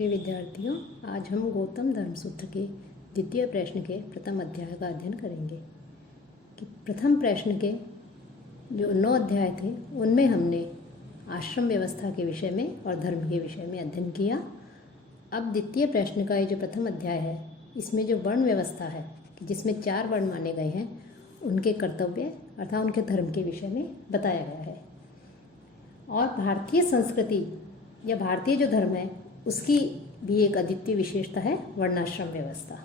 प्रिय विद्यार्थियों, आज हम गौतम धर्मसूत्र के द्वितीय प्रश्न के प्रथम अध्याय का अध्ययन करेंगे। कि प्रथम प्रश्न के जो 9 अध्याय थे उनमें हमने आश्रम व्यवस्था के विषय में और धर्म के विषय में अध्ययन किया। अब द्वितीय प्रश्न का ये जो प्रथम अध्याय है, इसमें जो वर्ण व्यवस्था है जिसमें 4 वर्ण माने गए हैं, उनके कर्तव्य अर्थात उनके धर्म के विषय में बताया गया है। और भारतीय संस्कृति या भारतीय जो धर्म है उसकी भी एक अद्वितीय विशेषता है वर्णाश्रम व्यवस्था।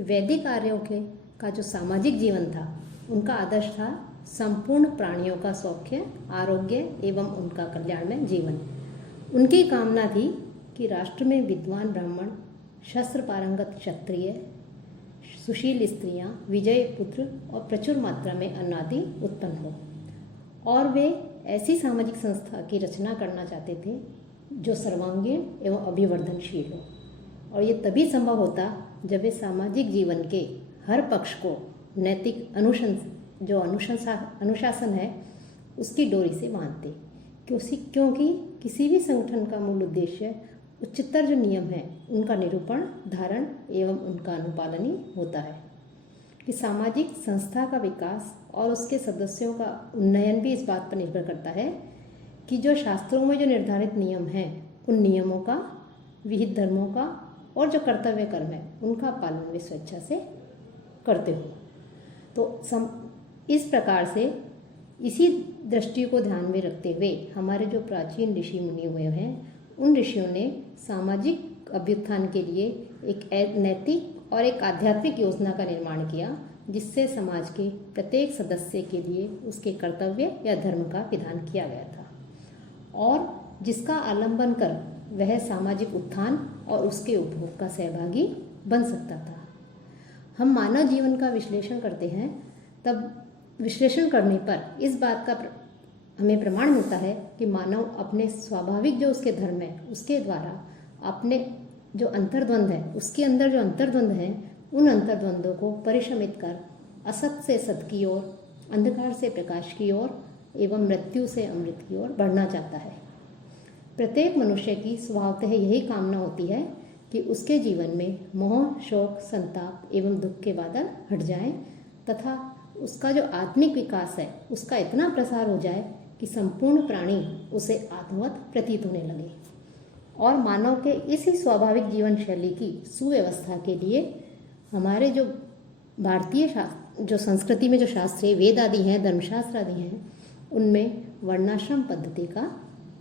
वैदिक आर्यों के का जो सामाजिक जीवन था, उनका आदर्श था संपूर्ण प्राणियों का सौख्य, आरोग्य एवं उनका कल्याणमय जीवन। उनकी कामना थी कि राष्ट्र में विद्वान ब्राह्मण, शस्त्र पारंगत क्षत्रिय, सुशील स्त्रियां, विजयी पुत्र और प्रचुर मात्रा में अन्न आदि उत्पन्न हो। और वे ऐसी सामाजिक संस्था की रचना करना चाहते थे जो सर्वांगीण एवं अभिवर्धनशील हो। और ये तभी संभव होता जब वे सामाजिक जीवन के हर पक्ष को नैतिक अनुशासन है उसकी डोरी से बांधते। क्योंकि किसी भी संगठन का मूल उद्देश्य उच्चतर जो नियम है उनका निरूपण, धारण एवं उनका अनुपालन ही होता है। कि सामाजिक संस्था का विकास और उसके सदस्यों का उन्नयन भी इस बात पर निर्भर करता है कि जो शास्त्रों में जो निर्धारित नियम हैं, उन नियमों का, विहित धर्मों का और जो कर्तव्य कर्म है उनका पालन वे स्वेच्छा से करते हो। तो इस प्रकार से इसी दृष्टि को ध्यान में रखते हुए हमारे जो प्राचीन ऋषि मुनि हुए हैं, उन ऋषियों ने सामाजिक अभ्युत्थान के लिए एक नैतिक और एक आध्यात्मिक योजना का निर्माण किया, जिससे समाज के प्रत्येक सदस्य के लिए उसके कर्तव्य या धर्म का विधान किया गया था और जिसका आलंबन कर वह सामाजिक उत्थान और उसके उपभोग का सहभागी बन सकता था। हम मानव जीवन का विश्लेषण करते हैं, तब विश्लेषण करने पर इस बात का हमें प्रमाण मिलता है कि मानव अपने स्वाभाविक जो उसके धर्म है उसके द्वारा अपने जो अंतर्द्वंद है, उसके अंदर जो अंतर्द्वंद है, उन अंतर्द्वंदों को परिशमित कर असत से सत की ओर, अंधकार से प्रकाश की ओर एवं मृत्यु से अमृत की ओर बढ़ना चाहता है। प्रत्येक मनुष्य की स्वभावतः यही कामना होती है कि उसके जीवन में मोह, शोक, संताप एवं दुख के बादल हट जाएं तथा उसका जो आत्मिक विकास है उसका इतना प्रसार हो जाए कि संपूर्ण प्राणी उसे आत्मवत प्रतीत होने लगे। और मानव के इसी स्वाभाविक जीवन शैली की सुव्यवस्था के लिए हमारे जो भारतीय जो संस्कृति में जो शास्त्र वेद आदि हैं, धर्मशास्त्र आदि हैं, उनमें वर्णाश्रम पद्धति का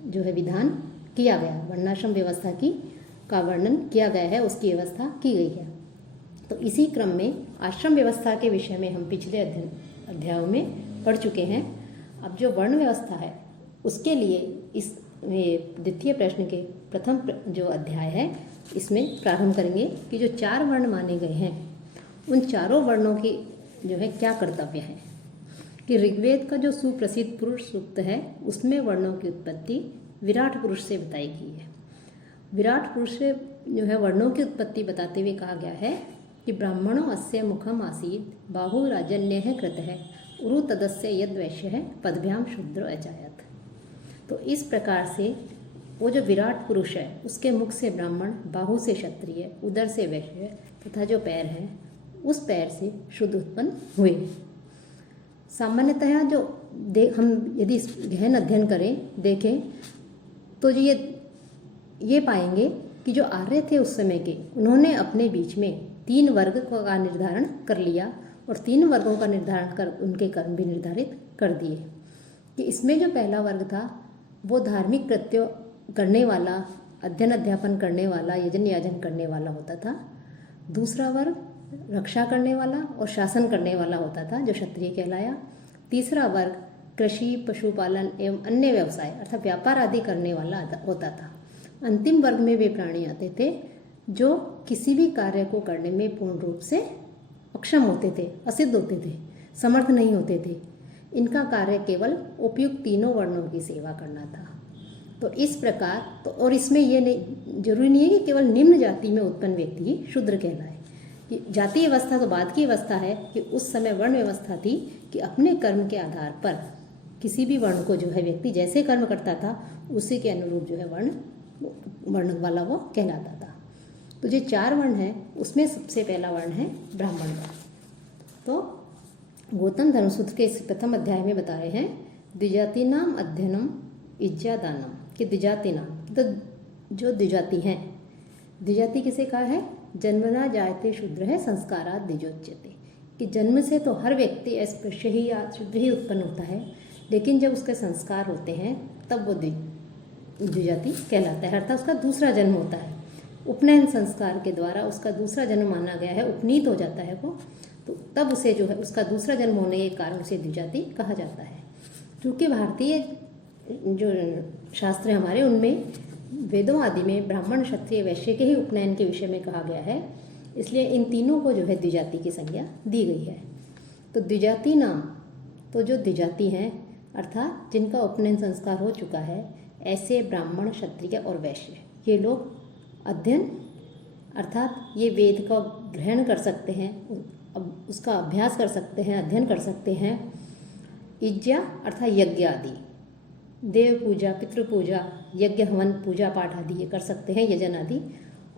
जो है विधान किया गया, वर्णाश्रम व्यवस्था का वर्णन किया गया है, उसकी व्यवस्था की गई है। तो इसी क्रम में आश्रम व्यवस्था के विषय में हम पिछले अध्यायों में पढ़ चुके हैं। अब जो वर्ण व्यवस्था है उसके लिए इस द्वितीय प्रश्न के प्रथम जो अध्याय है इसमें प्रारंभ करेंगे कि जो 4 वर्ण माने गए हैं उन चारों वर्णों की जो है क्या कर्तव्य है। कि ऋग्वेद का जो सुप्रसिद्ध पुरुष सूक्त है उसमें वर्णों की उत्पत्ति विराट पुरुष से बताई गई है। विराट पुरुष से जो है वर्णों की उत्पत्ति बताते हुए कहा गया है कि ब्राह्मणों अस्य मुखम आसीद, बाहु राजन्य कृत है, उरु तदस्य यद वैश्य है, पदभ्याम शूद्रो अजायत। तो इस प्रकार से वो जो विराट पुरुष है उसके मुख से ब्राह्मण, बाहु से क्षत्रिय, उदर से वैश्य तथा जो पैर है उस पैर से शुद्ध उत्पन्न हुए। सामान्यतः जो हम यदि गहन अध्ययन करें, देखें तो ये पाएंगे कि जो आर्य थे उस समय के, उन्होंने अपने बीच में 3 वर्ग का निर्धारण कर लिया और 3 वर्गों का निर्धारण कर उनके कर्म भी निर्धारित कर दिए। कि इसमें जो पहला वर्ग था वो धार्मिक कृत्य करने वाला, अध्ययन अध्यापन करने वाला, यजन याजन करने वाला होता था। दूसरा वर्ग रक्षा करने वाला और शासन करने वाला होता था, जो क्षत्रिय कहलाया। तीसरा वर्ग कृषि, पशुपालन एवं अन्य व्यवसाय अर्थात व्यापार आदि करने वाला होता था। अंतिम वर्ग में वे प्राणी आते थे जो किसी भी कार्य को करने में पूर्ण रूप से अक्षम होते थे, असिद्ध होते थे, समर्थ नहीं होते थे। इनका कार्य केवल उपयुक्त 3 वर्णों की सेवा करना था। तो इस प्रकार तो और इसमें ये नहीं जरूरी नहीं है कि केवल निम्न जाति में उत्पन्न व्यक्ति ही शूद्र कहलाए। जातीय व्यवस्था तो बाद की व्यवस्था है कि उस समय वर्ण व्यवस्था थी कि अपने कर्म के आधार पर किसी भी वर्ण को जो है व्यक्ति जैसे कर्म करता था उसी के अनुरूप जो है वर्ण वर्ण वाला वो कहलाता था। तो जो 4 वर्ण हैं उसमें सबसे पहला वर्ण है ब्राह्मण वर्ण। तो गौतम धर्मसूत्र के इस प्रथम अध्याय में बता रहे हैं द्विजाति नाम अध्ययनम इज्जादानम, कि द्विजाति नाम, तो जो द्विजाति हैं, द्विजाति किसे कहा है? जन्मना जायते शूद्र है संस्कारात द्विजोच्यते, कि जन्म से तो हर व्यक्ति अस्पृश्य ही या शूद्र ही उत्पन्न होता है, लेकिन जब उसके संस्कार होते हैं तब वो द्विजाति कहलाता है, अर्थात उसका दूसरा जन्म होता है। उपनयन संस्कार के द्वारा उसका दूसरा जन्म माना गया है, उपनीत हो जाता है वो, तो तब उसे जो है उसका दूसरा जन्म होने के कारण उसे द्विजाति कहा जाता है। क्योंकि भारतीय जो शास्त्र है हमारे, उनमें वेदों आदि में ब्राह्मण क्षत्रिय वैश्य के ही उपनयन के विषय में कहा गया है, इसलिए इन तीनों को जो है द्विजाति की संज्ञा दी गई है। तो द्विजाति नाम, तो जो द्विजाति हैं अर्थात जिनका उपनयन संस्कार हो चुका है, ऐसे ब्राह्मण क्षत्रिय और वैश्य, ये लोग अध्ययन अर्थात ये वेद का ग्रहण कर सकते हैं, अब उसका अभ्यास कर सकते हैं, अध्ययन कर सकते हैं। इज्जा अर्थात यज्ञ आदि, देव पूजा, पितृ पूजा, यज्ञ हवन पूजा पाठ आदि ये कर सकते हैं, यजन आदि,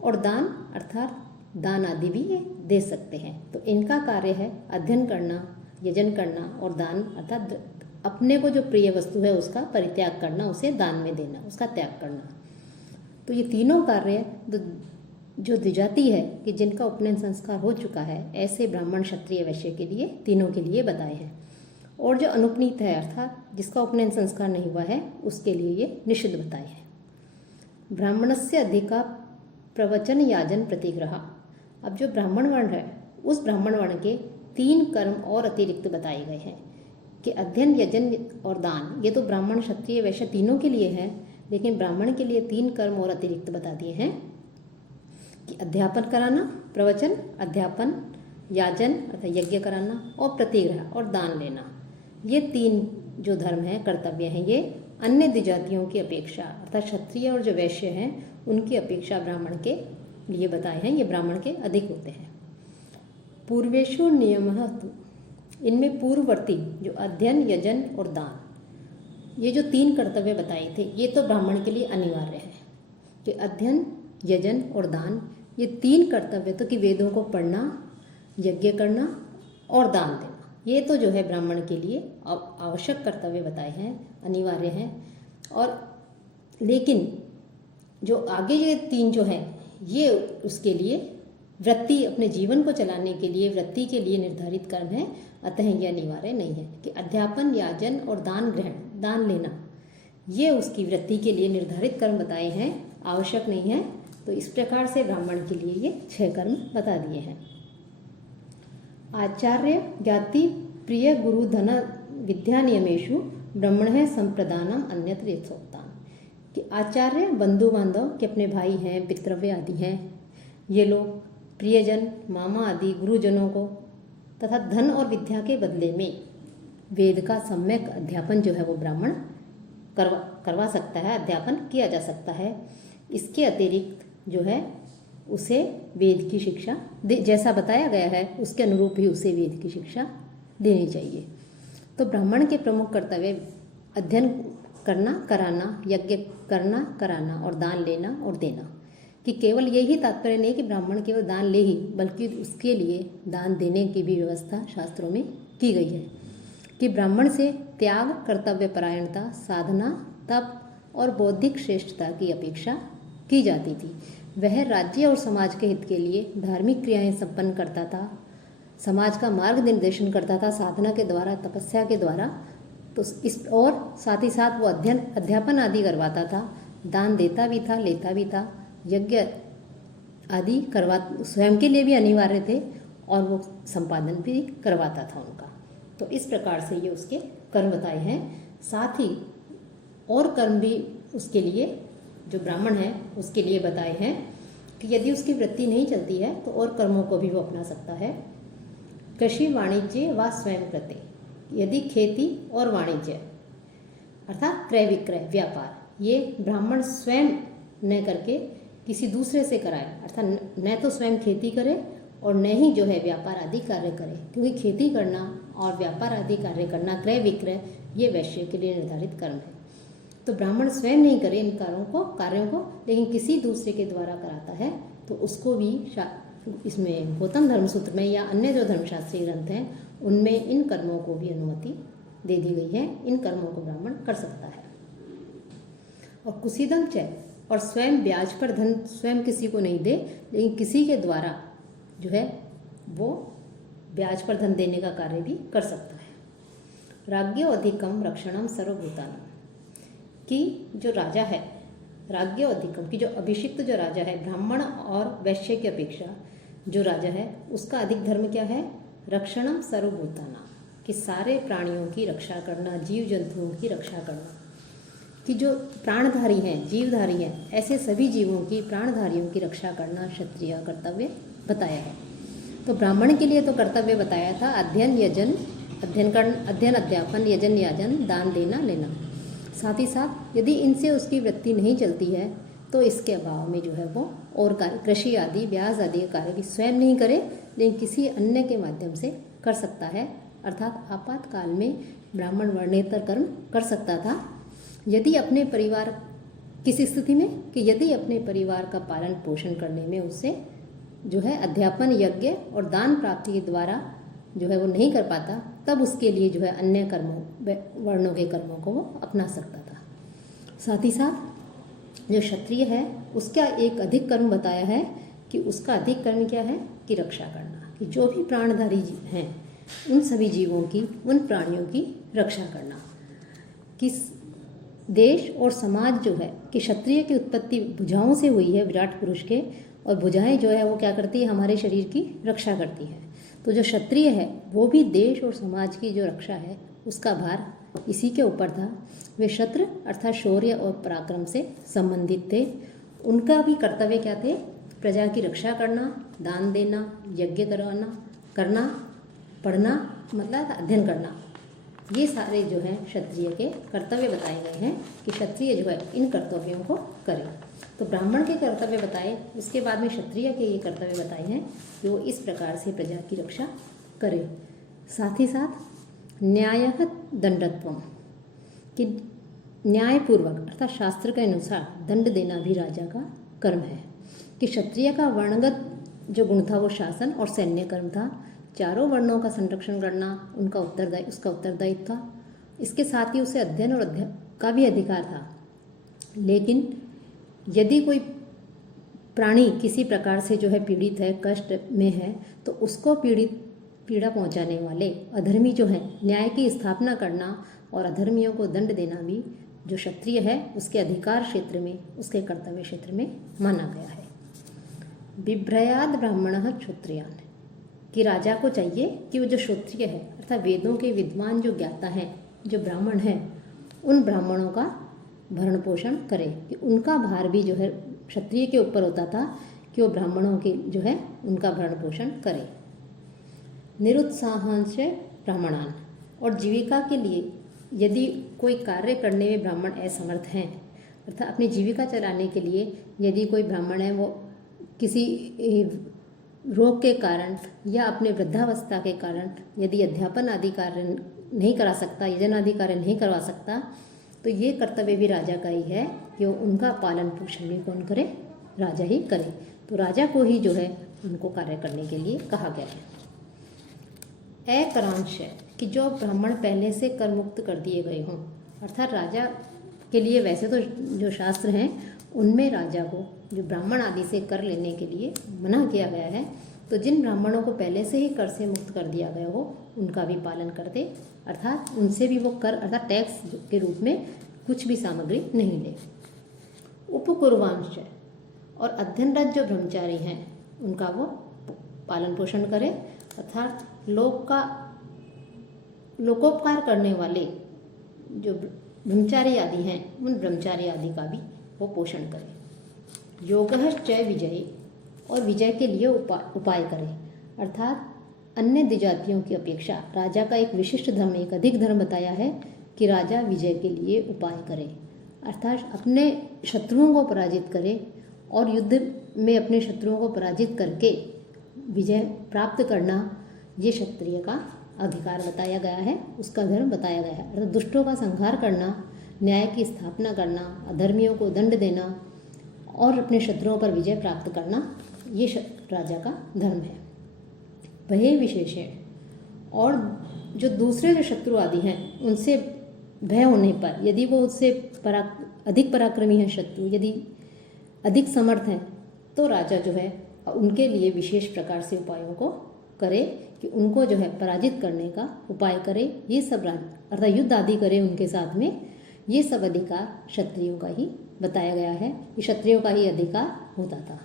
और दान अर्थात दान आदि भी ये दे सकते हैं। तो इनका कार्य है अध्ययन करना, यजन करना और दान अर्थात अपने को जो प्रिय वस्तु है उसका परित्याग करना, उसे दान में देना, उसका त्याग करना। तो ये तीनों कार्य जो द्विजाति है कि जिनका उपनयन संस्कार हो चुका है, ऐसे ब्राह्मण क्षत्रिय वैश्य के लिए, तीनों के लिए बताए हैं। और जो अनुपनीत है अर्थात जिसका उपनयन संस्कार नहीं हुआ है, उसके लिए ये निषिद्ध बताए हैं। ब्राह्मणस्य अधिका प्रवचन याजन प्रतिग्रह, अब जो ब्राह्मण वर्ण है उस ब्राह्मण वर्ण के 3 कर्म और अतिरिक्त बताए गए हैं कि अध्ययन, यजन और दान। ये तो ब्राह्मण क्षत्रिय वैश्य तीनों के लिए है, लेकिन ब्राह्मण के लिए 3 कर्म और अतिरिक्त बता दिए हैं कि अध्यापन कराना, प्रवचन, अध्यापन, याजन अर्थात यज्ञ कराना, और प्रतिग्रह और दान लेना। ये 3 जो धर्म हैं, कर्तव्य हैं, ये अन्य द्विजातियों की अपेक्षा अर्थात क्षत्रिय और जो वैश्य हैं उनकी अपेक्षा ब्राह्मण के लिए बताए हैं, ये ब्राह्मण के अधिक होते हैं। पूर्वेषु नियमः, इनमें पूर्ववर्ती जो अध्ययन, यजन और दान, ये जो 3 कर्तव्य बताए थे, ये तो ब्राह्मण के लिए अनिवार्य है कि अध्ययन, यजन और दान, ये 3 कर्तव्य तो कि वेदों को पढ़ना, यज्ञ करना और दान देना, ये तो जो है ब्राह्मण के लिए आवश्यक कर्तव्य बताए हैं, अनिवार्य हैं। और लेकिन जो आगे ये 3 जो हैं, ये उसके लिए वृत्ति, अपने जीवन को चलाने के लिए वृत्ति के लिए निर्धारित कर्म है, अतः ये अनिवार्य नहीं है कि अध्यापन, याजन और दान ग्रहण, दान लेना, ये उसकी वृत्ति के लिए निर्धारित कर्म बताए हैं, आवश्यक नहीं है। तो इस प्रकार से ब्राह्मण के लिए ये 6 कर्म बता दिए हैं। आचार्य ज्ञाति प्रिय गुरु धन विद्या नियमेषु ब्रह्मण संप्रदानम अन्यत्र यथोक्तान, कि आचार्य बंधु बांधव के अपने भाई हैं, पितृव्य आदि हैं, ये लोग प्रियजन, मामा आदि गुरुजनों को तथा धन और विद्या के बदले में वेद का सम्यक अध्यापन जो है वो ब्राह्मण करवा सकता है, अध्यापन किया जा सकता है। इसके अतिरिक्त जो है उसे वेद की शिक्षा जैसा बताया गया है उसके अनुरूप ही उसे वेद की शिक्षा देनी चाहिए। तो ब्राह्मण के प्रमुख कर्तव्य अध्ययन करना, कराना, यज्ञ करना, कराना और दान लेना और देना, कि केवल यही तात्पर्य नहीं कि ब्राह्मण केवल दान ले ही, बल्कि उसके लिए दान देने की भी व्यवस्था शास्त्रों में की गई है कि ब्राह्मण से त्याग, कर्तव्य परायणता, साधना, तप और बौद्धिक श्रेष्ठता की अपेक्षा की जाती थी। वह राज्य और समाज के हित के लिए धार्मिक क्रियाएं संपन्न करता था, समाज का मार्ग निर्देशन करता था साधना के द्वारा, तपस्या के द्वारा, तो इस और साथ ही साथ वो अध्यापन आदि करवाता था, दान देता भी था, लेता भी था, यज्ञ आदि स्वयं के लिए भी अनिवार्य थे और वो संपादन भी करवाता था उनका। तो इस प्रकार से ये उसके कर्म बताए हैं। साथ ही और कर्म भी उसके लिए, जो ब्राह्मण है उसके लिए बताए हैं कि यदि उसकी वृत्ति नहीं चलती है तो और कर्मों को भी वो अपना सकता है। कृषि, वाणिज्य व स्वयं कृते, यदि खेती और वाणिज्य अर्थात क्रय विक्रय, व्यापार, ये ब्राह्मण स्वयं न करके किसी दूसरे से कराए, अर्थात न तो स्वयं खेती करे और न ही जो है व्यापार आदि कार्य करे, क्योंकि खेती करना और व्यापार आदि कार्य करना, क्रय विक्रय, ये वैश्य के लिए निर्धारित कर्म है। तो ब्राह्मण स्वयं नहीं करे इन कार्यों को लेकिन किसी दूसरे के द्वारा कराता है तो उसको भी इसमें गौतम धर्मसूत्र में या अन्य जो धर्मशास्त्रीय ग्रंथ हैं उनमें इन कर्मों को भी अनुमति दे दी गई है। इन कर्मों को ब्राह्मण कर सकता है। और कुसीदम चय, और स्वयं ब्याज पर धन स्वयं किसी को नहीं दे लेकिन किसी के द्वारा जो है वो ब्याज पर धन देने का कार्य भी कर सकता है। राज्ञो अधिकम रक्षणम सर्वभूतानां, कि जो राजा है, राज्ञो अधिकम की जो अभिषिक्त जो राजा है ब्राह्मण और वैश्य की अपेक्षा जो राजा है उसका अधिक धर्म क्या है? रक्षणम सर्वभूतानां, कि सारे प्राणियों की रक्षा करना, जीव जंतुओं की रक्षा करना, कि जो प्राणधारी हैं, जीवधारी हैं, ऐसे सभी जीवों की, प्राणधारियों की रक्षा करना क्षत्रिय कर्तव्य बताया है। तो ब्राह्मण के लिए तो कर्तव्य बताया था अध्ययन अध्यापन, यजन याजन, दान देना लेना। साथ ही साथ यदि इनसे उसकी वृत्ति नहीं चलती है तो इसके अभाव में जो है वो और कार्य, कृषि आदि, ब्याज आदि के कार्य भी स्वयं नहीं करे लेकिन किसी अन्य के माध्यम से कर सकता है। अर्थात आपातकाल में ब्राह्मण वर्णेतर कर्म कर सकता था यदि अपने परिवार, किस स्थिति में कि यदि अपने परिवार का पालन पोषण करने में उससे जो है अध्यापन, यज्ञ और दान प्राप्ति के द्वारा जो है वो नहीं कर पाता, तब उसके लिए जो है अन्य कर्मों, वर्णों के कर्मों को वो अपना सकता था। साथ ही साथ जो क्षत्रिय है उसका एक अधिक कर्म बताया है कि उसका अधिक कर्म क्या है कि रक्षा करना, कि जो भी प्राणधारी हैं उन सभी जीवों की, उन प्राणियों की रक्षा करना। किस देश और समाज जो है कि क्षत्रिय की उत्पत्ति भुजाओं से हुई है, विराट पुरुष के, और भुजाएं जो है वो क्या करती है? हमारे शरीर की रक्षा करती है। तो जो क्षत्रिय है वो भी देश और समाज की जो रक्षा है उसका भार इसी के ऊपर था। वे क्षत्र अर्थात शौर्य और पराक्रम से संबंधित थे। उनका भी कर्तव्य क्या थे? प्रजा की रक्षा करना, दान देना, यज्ञ करना, पढ़ना मतलब अध्ययन करना। ये सारे जो हैं क्षत्रिय के कर्तव्य बताए गए हैं कि क्षत्रिय जो है इन कर्तव्यों को करे। तो ब्राह्मण के कर्तव्य बताए, उसके बाद में क्षत्रिय के ये कर्तव्य बताए हैं कि वो इस प्रकार से प्रजा की रक्षा करे। साथ ही साथ न्यायः दंडत्वम, कि न्यायपूर्वक अर्थात शास्त्र के अनुसार दंड देना भी राजा का कर्म है। कि क्षत्रिय का वर्णगत जो गुण था वो शासन और सैन्य कर्म था। चारों वर्णों का संरक्षण करना उसका उत्तरदायित्व था। इसके साथ ही उसे अध्ययन और अध्ययन का भी अधिकार था। लेकिन यदि कोई प्राणी किसी प्रकार से जो है पीड़ित है, कष्ट में है, तो उसको पीड़ा पहुंचाने वाले अधर्मी जो है, न्याय की स्थापना करना और अधर्मियों को दंड देना भी जो क्षत्रिय है उसके अधिकार क्षेत्र में, उसके कर्तव्य क्षेत्र में माना गया है। बिभ्रयाद ब्राह्मणः क्षत्रियान्, कि राजा को चाहिए कि वो जो क्षत्रिय है अर्थात वेदों के विद्वान जो ज्ञाता हैं, जो ब्राह्मण हैं, उन ब्राह्मणों का भरण पोषण करे। कि उनका भार भी जो है क्षत्रिय के ऊपर होता था कि वो ब्राह्मणों के जो है उनका भरण पोषण करे। निरुत्साहांश ब्राह्मणान, और जीविका के लिए यदि कोई कार्य करने में ब्राह्मण असमर्थ हैं अर्थात अपनी जीविका चलाने के लिए यदि कोई ब्राह्मण है वो किसी रोग के कारण या अपने वृद्धावस्था के कारण यदि अध्यापन आदि कार्य नहीं करा सकता, यजन आदि कार्य नहीं करवा सकता, तो ये कर्तव्य भी राजा का ही है कि वो उनका पालन पोषण भी कौन करे? राजा ही करे। तो राजा को ही जो है उनको कार्य करने के लिए कहा गया है। अकरांश है कि जो ब्राह्मण पहले से कर मुक्त कर दिए गए हों, अर्थात राजा के लिए वैसे तो जो शास्त्र हैं उनमें राजा को जो ब्राह्मण आदि से कर लेने के लिए मना किया गया है, तो जिन ब्राह्मणों को पहले से ही कर से मुक्त कर दिया गया हो उनका भी पालन करते, अर्थात उनसे भी वो कर अर्थात टैक्स के रूप में कुछ भी सामग्री नहीं ले। उपकुर्वांश, और अध्ययनरत जो ब्रह्मचारी हैं उनका वो पालन पोषण करे, अर्थात लोकोपकार करने वाले जो ब्रह्मचारी आदि हैं उन ब्रह्मचारी आदि का भी वो पोषण करे। योगः च विजय, और विजय के लिए उपाय करे, अर्थात अन्य द्विजातियों की अपेक्षा राजा का एक विशिष्ट धर्म, एक अधिक धर्म बताया है कि राजा विजय के लिए उपाय करे, अर्थात अपने शत्रुओं को पराजित करे और युद्ध में अपने शत्रुओं को पराजित करके विजय प्राप्त करना, ये क्षत्रिय का अधिकार बताया गया है, उसका धर्म बताया गया है। अर्थात दुष्टों का संहार करना, न्याय की स्थापना करना, अधर्मियों को दंड देना और अपने शत्रुओं पर विजय प्राप्त करना, ये राजा का धर्म है। भय विशेषण और जो दूसरे जो शत्रु आदि हैं उनसे भय होने पर, यदि वो उससे अधिक पराक्रमी है शत्रु, यदि अधिक समर्थ हैं, तो राजा जो है उनके लिए विशेष प्रकार से उपायों को करे कि उनको जो है पराजित करने का उपाय करे। ये सब अर्थात युद्ध आदि करे उनके साथ में। ये सब अधिकार क्षत्रियों का ही बताया गया है, ये क्षत्रियों का ही अधिकार होता था।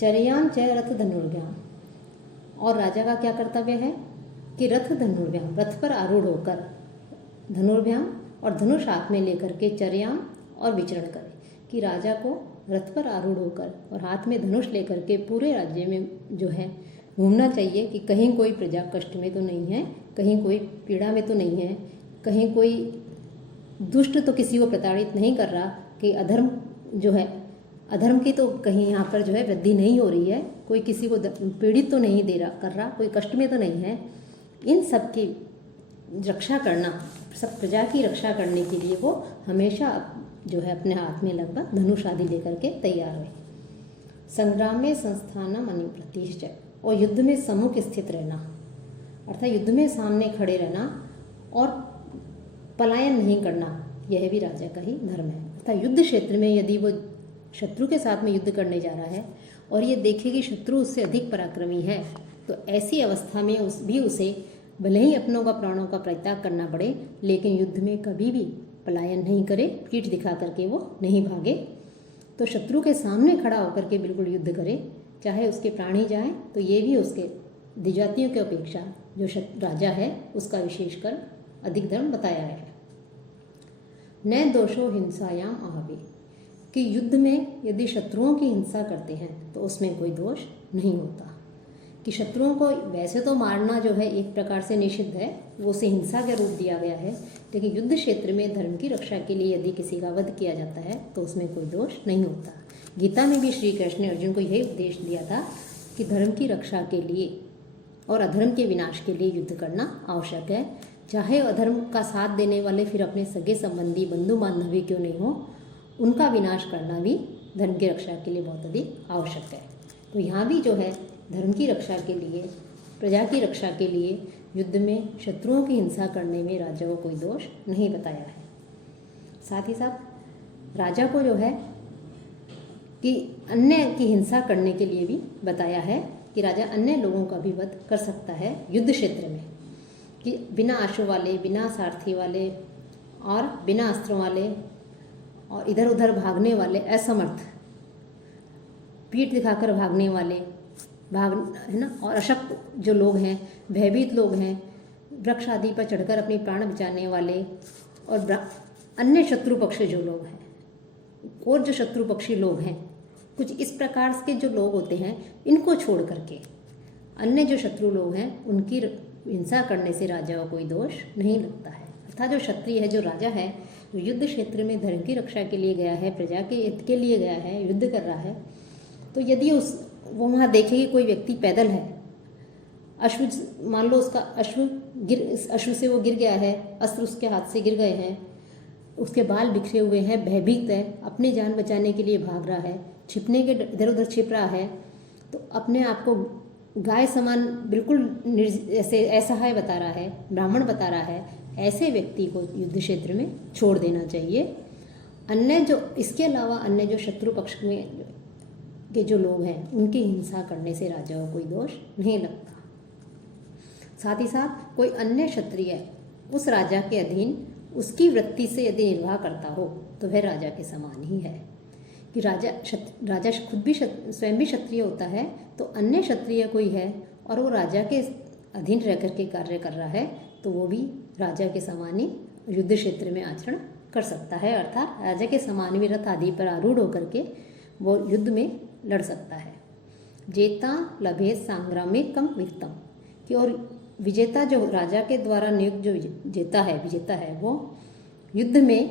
चर्याम च रथ धनुर्व्याम, और राजा का क्या कर्तव्य है कि रथ धनुर्व्याम, रथ पर आरूढ़ होकर धनुर्व्याम और धनुष हाथ में लेकर के चर्याम और विचरण करे, कि राजा को रथ पर आरूढ़ होकर और हाथ में धनुष लेकर के पूरे राज्य में जो है घूमना चाहिए कि कहीं कोई प्रजा कष्ट में तो नहीं है, कहीं कोई पीड़ा में तो नहीं है, कहीं कोई दुष्ट तो किसी को प्रताड़ित नहीं कर रहा, कि अधर्म जो है, अधर्म की तो कहीं यहाँ पर जो है वृद्धि नहीं हो रही है, कोई किसी को पीड़ित तो नहीं दे रहा कर रहा, कोई कष्ट में तो नहीं है। इन सब की रक्षा करना, सब प्रजा की रक्षा करने के लिए वो हमेशा जो है अपने हाथ में लगभग धनुष आदि लेकर के तैयार रहे। संग्राम में संस्थानम अनिप्रतिष्ठ, और युद्ध में सम्मुख स्थित रहना, अर्थात युद्ध में सामने खड़े रहना और पलायन नहीं करना, यह भी राजा का ही धर्म है। अर्थात युद्ध क्षेत्र में यदि वो शत्रु के साथ में युद्ध करने जा रहा है और ये देखे कि शत्रु उससे अधिक पराक्रमी है, तो ऐसी अवस्था में उसे भले ही अपनों का प्राणों का परित्याग करना पड़े, लेकिन युद्ध में कभी भी पलायन नहीं करे, पीठ दिखा करके वो नहीं भागे, तो शत्रु के सामने खड़ा होकर के बिल्कुल युद्ध करे, चाहे उसके प्राण ही जाए। तो ये भी उसके द्विजातियों की अपेक्षा जो राजा है उसका विशेषकर अधिक धर्म बताया है। न दोषो हिंसायाम आहवे, कि युद्ध में यदि शत्रुओं की हिंसा करते हैं तो उसमें कोई दोष नहीं होता, कि शत्रुओं को वैसे तो मारना जो है एक प्रकार से निषिद्ध है, वो उसे हिंसा का रूप दिया गया है, लेकिन युद्ध क्षेत्र में धर्म की रक्षा के लिए यदि किसी का वध किया जाता है तो उसमें कोई दोष नहीं होता। गीता में भी श्री कृष्ण ने अर्जुन को यही उपदेश दिया था कि धर्म की रक्षा के लिए और अधर्म के विनाश के लिए युद्ध करना आवश्यक है, चाहे अधर्म का साथ देने वाले फिर अपने सगे संबंधी बंधु बांधव क्यों नहीं हो, उनका विनाश करना भी धर्म की रक्षा के लिए बहुत अधिक आवश्यक है। तो यहाँ भी जो है धर्म की रक्षा के लिए, प्रजा की रक्षा के लिए युद्ध में शत्रुओं की हिंसा करने में राजा को कोई दोष नहीं बताया है। साथ ही साथ राजा को जो है कि अन्य की हिंसा करने के लिए भी बताया है कि राजा अन्य लोगों का भी वध कर सकता है युद्ध क्षेत्र में, कि बिना आशु वाले, बिना सारथी वाले और बिना अस्त्रों वाले और इधर उधर भागने वाले, असमर्थ, पीठ दिखाकर भागने वाले है ना, और अशक्त जो लोग हैं, भयभीत लोग हैं, वृक्ष आदि पर चढ़कर अपने प्राण बचाने वाले और अन्य शत्रु पक्ष जो लोग हैं और जो शत्रु पक्षी लोग हैं, कुछ इस प्रकार के जो लोग होते हैं, इनको छोड़ करके अन्य जो शत्रु लोग हैं उनकी हिंसा करने से राजा को कोई दोष नहीं लगता है। अर्थात जो क्षत्रिय है, जो राजा है, जो युद्ध क्षेत्र में धर्म की रक्षा के लिए गया है, प्रजा के हित के लिए गया है, युद्ध कर रहा है, तो यदि वो वहाँ देखे कि कोई व्यक्ति पैदल है, अश्व, मान लो उसका अश्व से वो गिर गया है, अस्त्र उसके हाथ से गिर गए हैं, उसके बाल बिखरे हुए हैं, भयभीत है, अपनी जान बचाने के लिए भाग रहा है, छिपने के इधर उधर छिप रहा है, तो अपने आप को गाय समान बिल्कुल ऐसे असहाय बता रहा है, ब्राह्मण बता रहा है, ऐसे व्यक्ति को युद्ध क्षेत्र में छोड़ देना चाहिए। अन्य जो इसके अलावा अन्य जो शत्रु पक्ष में के जो लोग हैं उनकी हिंसा करने से राजा को कोई दोष नहीं लगता। साथ ही साथ कोई अन्य क्षत्रिय उस राजा के अधीन उसकी वृत्ति से यदि निर्वाह करता हो तो वह राजा के समान ही है, कि राजा खुद भी स्वयं भी क्षत्रिय होता है, तो अन्य क्षत्रिय कोई है और वो राजा के अधीन रह करके कार्य कर रहा है, तो वो भी राजा के समान ही युद्ध क्षेत्र में आचरण कर सकता है। अर्थात राजा के समान भी रथ आदि पर आरूढ़ होकर के वो युद्ध में लड़ सकता है। जेता लभे सांग्रामिकम वित्तम, कि और विजेता जो राजा के द्वारा नियुक्त जो विजेता है वो युद्ध में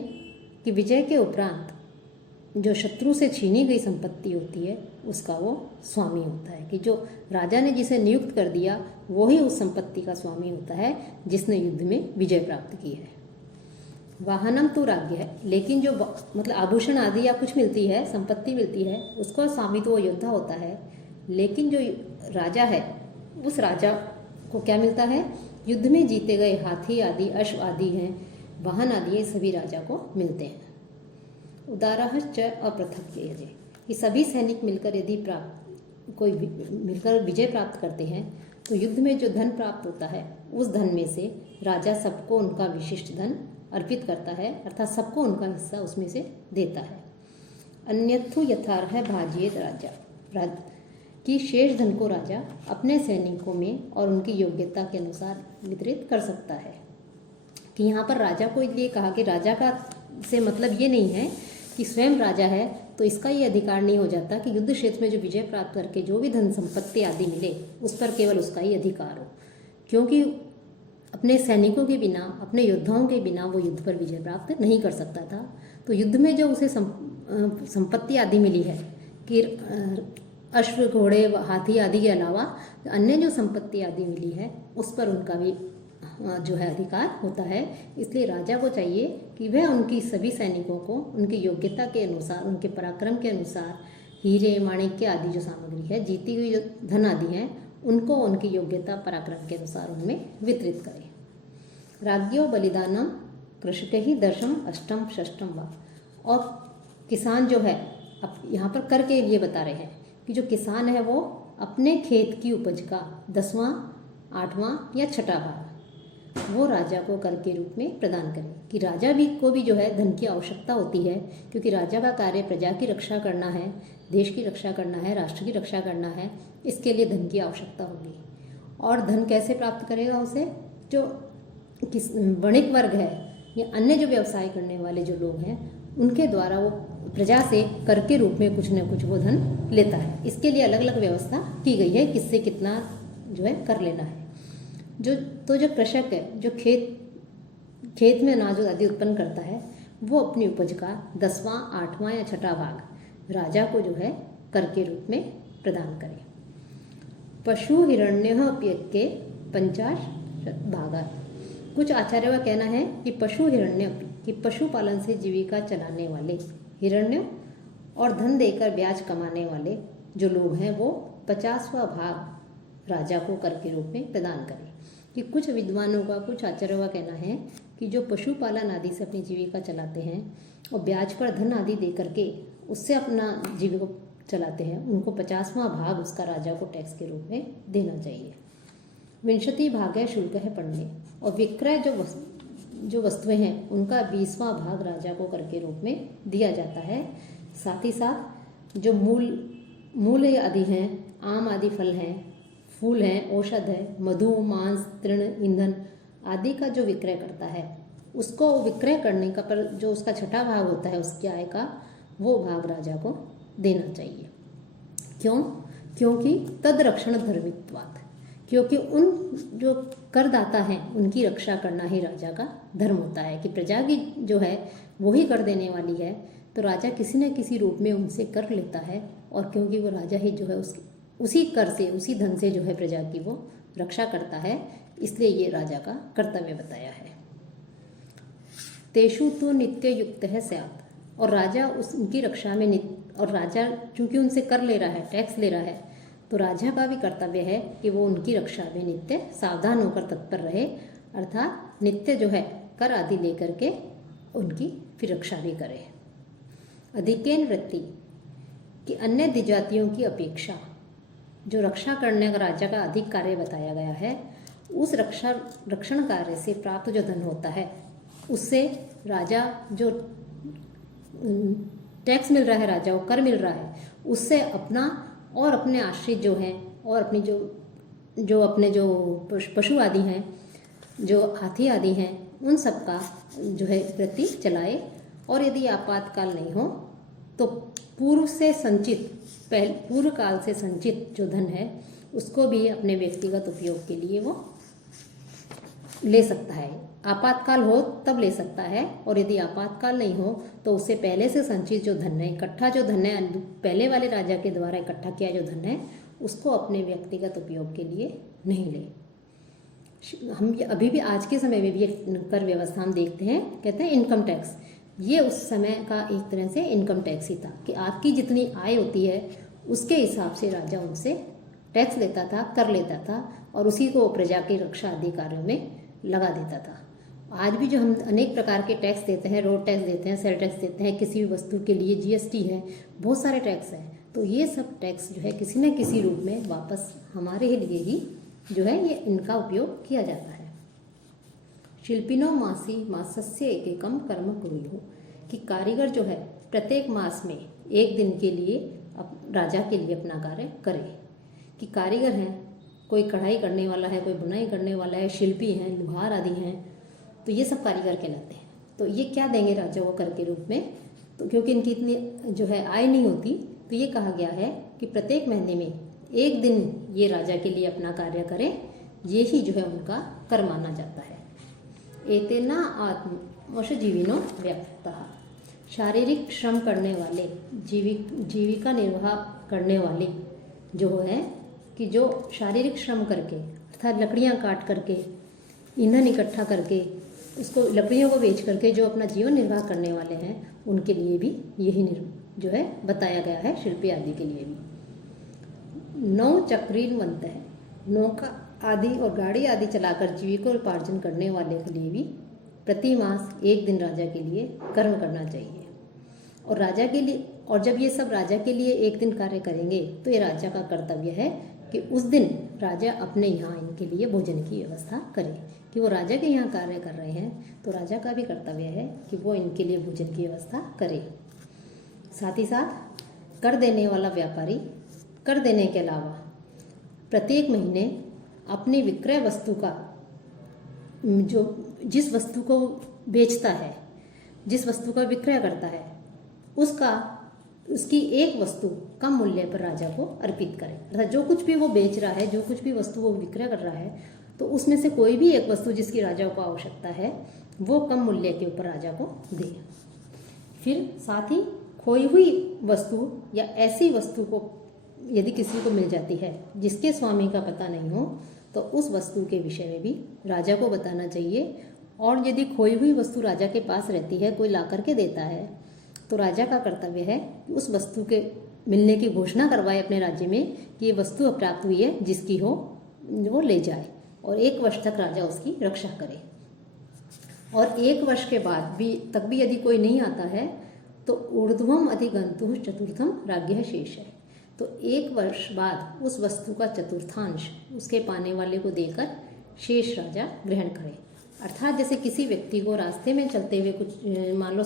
कि विजय के उपरांत जो शत्रु से छीनी गई संपत्ति होती है उसका वो स्वामी होता है, कि जो राजा ने जिसे नियुक्त कर दिया वो ही उस संपत्ति का स्वामी होता है जिसने युद्ध में विजय प्राप्त की है। वाहनम तो राज्य है, लेकिन जो मतलब आभूषण आदि या कुछ मिलती है, संपत्ति मिलती है, उसको स्वामी तो वो योद्धा होता है। लेकिन जो राजा है, उस राजा को क्या मिलता है? युद्ध में जीते गए हाथी आदि, अश्व आदि हैं, वाहन आदि, ये सभी राजा को मिलते हैं। उदारहश्च अपृथक, ये सभी सैनिक मिलकर यदि मिलकर विजय प्राप्त करते हैं तो युद्ध में जो धन प्राप्त होता है, उस धन में से राजा सबको उनका विशिष्ट धन अर्पित करता है, अर्थात सबको उनका हिस्सा उसमें से देता है। अन्यथु यथार्ह भाजियेत राजा, कि शेष धन को राजा अपने सैनिकों में और उनकी योग्यता के अनुसार वितरित कर सकता है। कि यहाँ पर राजा को इसलिए कहा कि राजा का से मतलब ये नहीं है कि स्वयं राजा है तो इसका ये अधिकार नहीं हो जाता कि युद्ध क्षेत्र में जो विजय प्राप्त करके जो भी धन संपत्ति आदि मिले उस पर केवल उसका ही अधिकार हो, क्योंकि अपने सैनिकों के बिना, अपने योद्धाओं के बिना वो युद्ध पर विजय प्राप्त नहीं कर सकता था। तो युद्ध में जो उसे संपत्ति आदि मिली है कि अश्व, घोड़े, हाथी आदि के अलावा अन्य जो संपत्ति आदि मिली है उस पर उनका भी जो है अधिकार होता है। इसलिए राजा को चाहिए कि वह उनकी सभी सैनिकों को उनकी योग्यता के अनुसार, उनके पराक्रम के अनुसार हीरे, माणिक्य आदि जो सामग्री है, जीती हुई जो धन आदि हैं, उनको उनकी योग्यता पराक्रम के अनुसार उनमें वितरित करें। राज्यो बलिदानम कृषक ही दशम अष्टम षष्टम व। और किसान जो है, अब यहाँ पर कर के लिए बता रहे हैं कि जो किसान है वो अपने खेत की उपज का 10वां, 8वां या 6ठा भाग वो राजा को कर के रूप में प्रदान करें। कि राजा भी को भी जो है धन की आवश्यकता होती है, क्योंकि राजा का कार्य प्रजा की रक्षा करना है, देश की रक्षा करना है, राष्ट्र की रक्षा करना है। इसके लिए धन की आवश्यकता होगी। और धन कैसे प्राप्त करेगा उसे? जो वणिक वर्ग है या अन्य जो व्यवसाय करने वाले जो लोग हैं, उनके द्वारा वो प्रजा से कर के रूप में कुछ न कुछ वो धन लेता है। इसके लिए अलग अलग व्यवस्था की गई है, किससे कितना जो है कर लेना है। जो कृषक है, जो खेत में अनाज आदि उत्पन्न करता है, वो अपनी उपज का 10वां, 8वां या 6ठा भाग राजा को जो है कर के रूप में प्रदान करे। पशु हिरण्य के 50 भागा। कुछ आचार्यों का कहना है कि पशु हिरण्य, कि पशुपालन से जीविका चलाने वाले हिरण्य और धन देकर ब्याज कमाने वाले जो लोग हैं वो 50वां भाग राजा को कर के रूप में प्रदान करें। कि कुछ विद्वानों का, कुछ आचार्यों का कहना है कि जो पशुपालन आदि से अपनी जीविका चलाते हैं और ब्याज पर धन आदि दे करके उससे अपना जीविका चलाते हैं, उनको 50वां भाग उसका राजा को टैक्स के रूप में देना चाहिए। विंशति भाग है शुल्क है पढ़ने, और विक्रय जो वस्तुएं हैं उनका 20वां भाग राजा को कर के रूप में दिया जाता है। साथ ही साथ जो मूल आदि हैं, आम आदि फल हैं, फूल हैं, औषध है, मधु, मांस, तृण, ईंधन आदि का जो विक्रय करता है, उसको विक्रय करने का पर जो उसका 6ठा भाग होता है उसकी आय का, वो भाग राजा को देना चाहिए। क्यों? क्योंकि तद रक्षण धर्मित्वात्, क्योंकि उन जो करदाता हैं उनकी रक्षा करना ही राजा का धर्म होता है। कि प्रजा की जो है वही कर देने वाली है, तो राजा किसी न किसी रूप में उनसे कर लेता है, और क्योंकि वो राजा ही जो है उसी कर से, उसी धन से जो है प्रजा की वो रक्षा करता है, इसलिए ये राजा का कर्तव्य बताया है। तेषु तो नित्य युक्त है स्यात्, और राजा उनकी रक्षा में और राजा चूंकि उनसे कर ले रहा है, टैक्स ले रहा है, तो राजा का भी कर्तव्य है कि वो उनकी रक्षा में नित्य सावधान होकर तत्पर रहे, अर्थात नित्य जो है कर आदि लेकर के उनकी फिर रक्षा भी करे। अधिकेन वृत्ति, कि अन्य द्विजातियों की अपेक्षा जो रक्षा करने का राजा का अधिक कार्य बताया गया है, उस रक्षण कार्य से प्राप्त जो धन होता है उससे राजा जो टैक्स मिल रहा है, राजा को कर मिल रहा है, उससे अपना और अपने आश्रित जो हैं और अपनी जो अपने जो पशु आदि हैं, जो हाथी आदि हैं, उन सब का जो है वृत्ति चलाए। और यदि आपातकाल नहीं हो तो पूर्व काल से संचित जो धन है उसको भी अपने व्यक्तिगत उपयोग के लिए वो ले सकता है। आपातकाल हो तब ले सकता है, और यदि आपातकाल नहीं हो तो उससे पहले से संचित जो धन है, इकट्ठा जो धन है, पहले वाले राजा के द्वारा इकट्ठा किया जो धन है, उसको अपने व्यक्तिगत उपयोग के लिए नहीं ले। हम अभी भी आज के समय में भी एक कर व्यवस्था हम देखते हैं, कहते हैं इनकम टैक्स। ये उस समय का एक तरह से इनकम टैक्स ही था कि आपकी जितनी आय होती है उसके हिसाब से राजा उनसे टैक्स लेता था, कर लेता था और उसी को प्रजा की रक्षा आदि कार्यों में लगा देता था। आज भी जो हम अनेक प्रकार के टैक्स देते हैं, रोड टैक्स देते हैं, सेल टैक्स देते हैं, किसी भी वस्तु के लिए जीएसटी है, बहुत सारे टैक्स हैं। तो ये सब टैक्स जो है किसी न किसी रूप में वापस हमारे लिए ही जो है ये इनका उपयोग किया जाता है। शिल्पिनो मासी मासस्य एकैकम कर्म कुर्युः, कि कारीगर जो है प्रत्येक मास में एक दिन के लिए राजा के लिए अपना कार्य करे। कि कारीगर हैं, कोई कढ़ाई करने वाला है, कोई बुनाई करने वाला है, शिल्पी हैं, लुहार आदि हैं, तो ये सब कारीगर कहलाते हैं। तो ये क्या देंगे राजा को कर के रूप में? तो क्योंकि इनकी इतनी जो है आय नहीं होती, तो ये कहा गया है कि प्रत्येक महीने में एक दिन ये राजा के लिए अपना कार्य करें, ये ही जो है उनका कर माना जाता है। एतेना आत्मवशजीविनो व्यक्तः, शारीरिक श्रम करने वाले, जीविका निर्वाह करने वाले जो है कि जो शारीरिक श्रम करके अर्थात लकड़ियाँ काट करके, ईंधन इकट्ठा करके, उसको लकड़ियों को बेच करके जो अपना जीवन निर्वाह करने वाले हैं, उनके लिए भी यही जो है बताया गया है, शिल्पी आदि के लिए भी। 9 चक्रीन बनता है, नौका आदि और गाड़ी आदि चलाकर जीविकोपार्जन करने वाले के लिए भी प्रति मास एक दिन राजा के लिए कर्म करना चाहिए। और राजा के लिए, और जब ये सब राजा के लिए एक दिन कार्य करेंगे तो ये राजा का कर्तव्य है कि उस दिन राजा अपने यहाँ इनके लिए भोजन की व्यवस्था करे। कि वो राजा के यहाँ कार्य कर रहे हैं तो राजा का भी कर्तव्य है कि वो इनके लिए भोजन की व्यवस्था करे। साथ ही साथ कर देने वाला व्यापारी कर देने के अलावा प्रत्येक महीने अपनी विक्रय वस्तु का, जो जिस वस्तु को बेचता है, जिस वस्तु का विक्रय करता है, उसकी एक वस्तु कम मूल्य पर राजा को अर्पित करे। अर्थात जो कुछ भी वो बेच रहा है, जो कुछ भी वस्तु वो विक्रय कर रहा है, तो उसमें से कोई भी एक वस्तु जिसकी राजा को आवश्यकता है वो कम मूल्य के ऊपर राजा को दे। फिर साथ ही खोई हुई वस्तु या ऐसी वस्तु को यदि किसी को मिल जाती है जिसके स्वामी का पता नहीं हो, तो उस वस्तु के विषय में भी राजा को बताना चाहिए। और यदि खोई हुई वस्तु राजा के पास रहती है, कोई ला करके देता है, तो राजा का कर्तव्य है कि उस वस्तु के मिलने की घोषणा करवाए अपने राज्य में कि ये वस्तु प्राप्त हुई है, जिसकी हो वो ले जाए और 1 वर्ष तक राजा उसकी रक्षा करे। और 1 वर्ष के बाद भी तक भी यदि कोई नहीं आता है तो ऊर्ध्वम अधिगंतुः चतुर्थम राज्ञः शेष है। तो 1 वर्ष बाद उस वस्तु का चतुर्थांश उसके पाने वाले को देकर शेष राजा ग्रहण करे। अर्थात जैसे किसी व्यक्ति को रास्ते में चलते हुए कुछ मान लो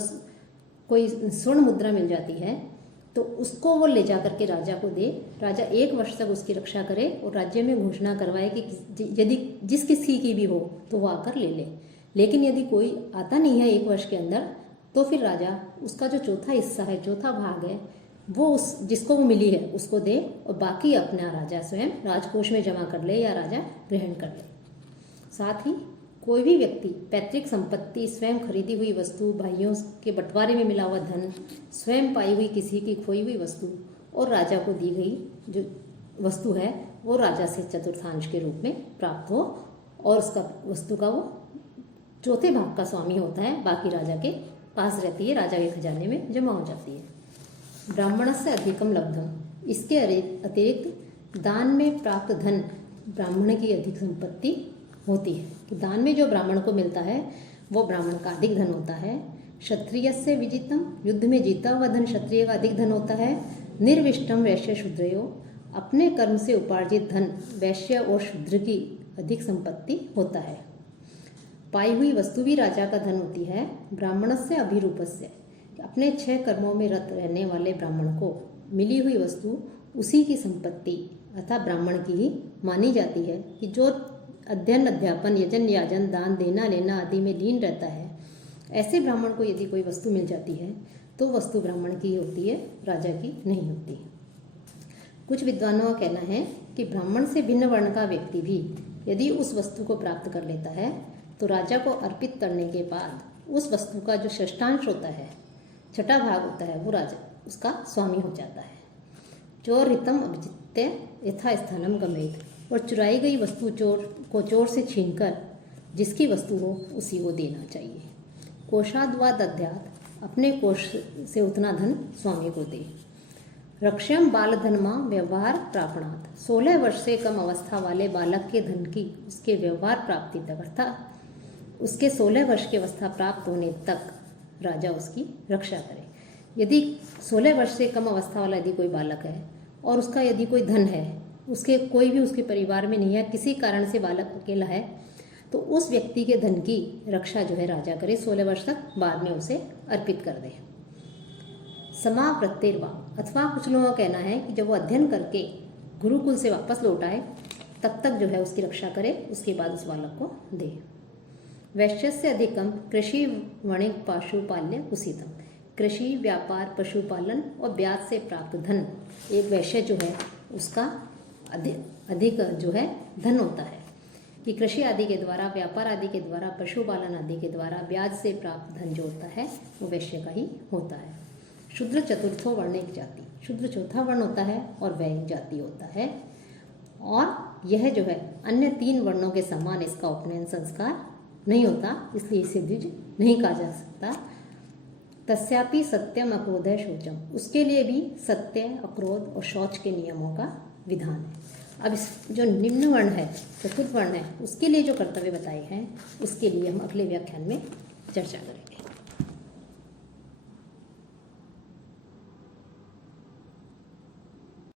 कोई स्वर्ण मुद्रा मिल जाती है, तो उसको वो ले जा करके राजा को दे, राजा 1 वर्ष तक उसकी रक्षा करे और राज्य में घोषणा करवाए कि यदि जिस किसी की भी हो तो वो आकर ले ले। लेकिन यदि कोई आता नहीं है 1 वर्ष के अंदर, तो फिर राजा उसका जो चौथा हिस्सा है, चौथा भाग है, वो उस जिसको वो मिली है उसको दे और बाकी अपना राजा स्वयं राजकोष में जमा कर ले या राजा ग्रहण कर ले। साथ ही कोई भी व्यक्ति पैतृक संपत्ति, स्वयं खरीदी हुई वस्तु, भाइयों के बंटवारे में मिला हुआ धन, स्वयं पाई हुई किसी की खोई हुई वस्तु और राजा को दी गई जो वस्तु है वो राजा से चतुर्थांश के रूप में प्राप्त हो और उसका वस्तु का वो चौथे भाग का स्वामी होता है, बाकी राजा के पास रहती है, राजा के खजाने में जमा हो जाती है। ब्राह्मण से अधिकम लब्धम, इसके अतिरिक्त दान में प्राप्त धन ब्राह्मण की अधिक संपत्ति होती है। कि दान में जो ब्राह्मण को मिलता है वो ब्राह्मण का अधिक धन होता है। क्षत्रिय से विजितम, युद्ध में जीता हुआ धन क्षत्रिय का अधिक धन होता है। निर्विष्टम वैश्य शूद्रयो, अपने कर्म से उपार्जित धन वैश्य और शूद्र की अधिक संपत्ति होता है। पाई हुई वस्तु भी राजा का धन होती है। ब्राह्मण से अभिरूपस्य, अपने 6 कर्मों में रत रहने वाले ब्राह्मण को मिली हुई वस्तु उसी की संपत्ति अर्थात ब्राह्मण की ही मानी जाती है। कि जो अध्ययन, अध्यापन, यजन, याजन, दान, देना लेना आदि में लीन रहता है, ऐसे ब्राह्मण को यदि कोई वस्तु मिल जाती है तो वस्तु ब्राह्मण की होती है, राजा की नहीं होती। कुछ विद्वानों का कहना है कि ब्राह्मण से भिन्न वर्ण का व्यक्ति भी यदि उस वस्तु को प्राप्त कर लेता है तो राजा को अर्पित करने के बाद उस वस्तु का जो षष्ठांश होता है, छठा भाग होता है, वो राजा उसका स्वामी हो जाता है। चोर हितम अभिजित्य यथा स्थानम गमेत, और चुराई गई वस्तु चोर से छीनकर जिसकी वस्तु हो उसी को देना चाहिए। कोषाद्वाद अध्यात, अपने कोष से उतना धन स्वामी को दे। रक्ष्यम बाल धनमा व्यवहार प्रापणात्, 16 वर्ष से कम अवस्था वाले बालक के धन की उसके व्यवहार प्राप्ति तक अर्थात उसके 16 वर्ष की अवस्था प्राप्त होने तक राजा उसकी रक्षा करे। यदि 16 वर्ष से कम अवस्था वाला यदि कोई बालक है और उसका यदि कोई धन है, उसके कोई भी उसके परिवार में नहीं है, किसी कारण से बालक अकेला है, तो उस व्यक्ति के धन की रक्षा जो है राजा करे, 16 वर्ष तक बाद में उसे अर्पित कर दे। समावृत्तिर्वा, अथवा कुछ लोगों का कहना है कि जब वो अध्ययन करके गुरुकुल से वापस लौट आए तब तक जो है उसकी रक्षा करे, उसके बाद उस बालक को दे। वैश्यस्य अधिकम कृषि वणिक पशुपाल्य उसितम, कृषि व्यापार पशुपालन और ब्याज से प्राप्त धन, एक वैश्य जो है उसका अधिक जो है धन होता है कि कृषि आदि के द्वारा, व्यापार आदि के द्वारा, पशुपालन आदि के द्वारा ब्याज से प्राप्त धन जो होता है वो वैश्य का ही होता है। शूद्र चतुर्थो वर्ण एक जाति, शूद्र चौथा वर्ण होता है और वह एक जाति होता है, और यह जो है अन्य 3 वर्णों के समान इसका उपनयन संस्कार नहीं होता, इसलिए इसे द्विज नहीं कहा जा सकता। तस्यापि सत्यम अक्रोध शौचम, उसके लिए भी सत्य, अक्रोध और शौच के नियमों का विधान है। अब इस जो निम्न वर्ण है, चतुर्थ वर्ण है, उसके लिए जो कर्तव्य बताए हैं उसके लिए हम अगले व्याख्यान में चर्चा करेंगे।